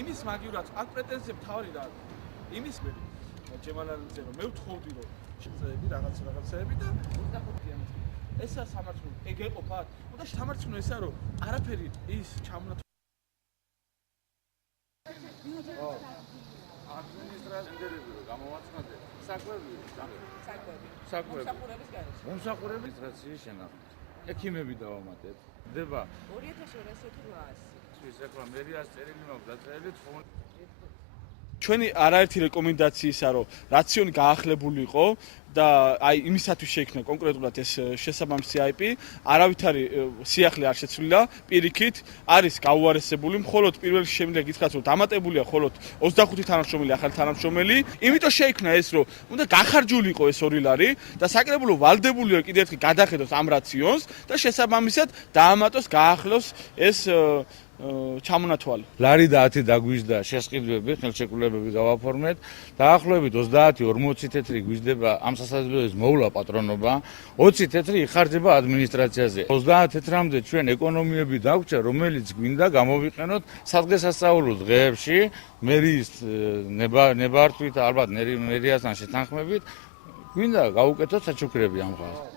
იმის მაგივრად აქ პრეტენზიები თავი რა იმის მე ჯემალანიძე რომ მე ვთხოვდი რომ შეძლები რაღაცები და 25-იან ესა სამართლო ეგ ეყოფათ და სამართლო ესა რომ არაფერი ის ჩამონა ადმინისტრაციები გამოვაცხადე საკვები მომსახურების ადმინისტრაციის შენახვა ექიმები დავამატეთ ხდება 2200 ის ახლა მერიას წერილი მაქვს დაწერილი ჩვენი არაერთი რეკომენდაციისა რომ რაციონი გაახლებული იყო და აი იმისათვის შეიქმნა კონკრეტულად ეს შესაბამისი IP არავითარი სიახლე არ შეცვლილა პირიქით არის გაუარესებული მხოლოდ პირველ შემიძლია გითხრათ რომ დამატებულია მხოლოდ 25 თანამშრომელი ახალი თანამშრომელი იმიტომ შეიქმნა ეს რომ უნდა გახარჯული იყო ეს 2 ლარი და საკრებულო ვალდებულიო კიდევ ერთხელ გადახედოს ამ რაციონს და შესაბამისად დაამატოს გაახლოს ეს ჩამონათვალი. ლარი და 10 დაგვიჟდა შესყიდვები, ხელშეკრულებები გავაფორმეთ. დაახლოებით 30-40 თეთრი გვიждდება ამ სასაძლებლობის მოვლა პატრონობა, 20 თეთრი იხარჯება ადმინისტრაციაზე. 30 თეთრამდე ჩვენ ეკონომიები დაგვჭა, რომელიც გვინდა გამოვიყენოთ სადღესასწაულო დღეებში, მერიის ნებართვით, ალბათ მერიასთან შეთანხმებით, გვინდა გავუკეთოთ საჩუქრები ამ ხალხს.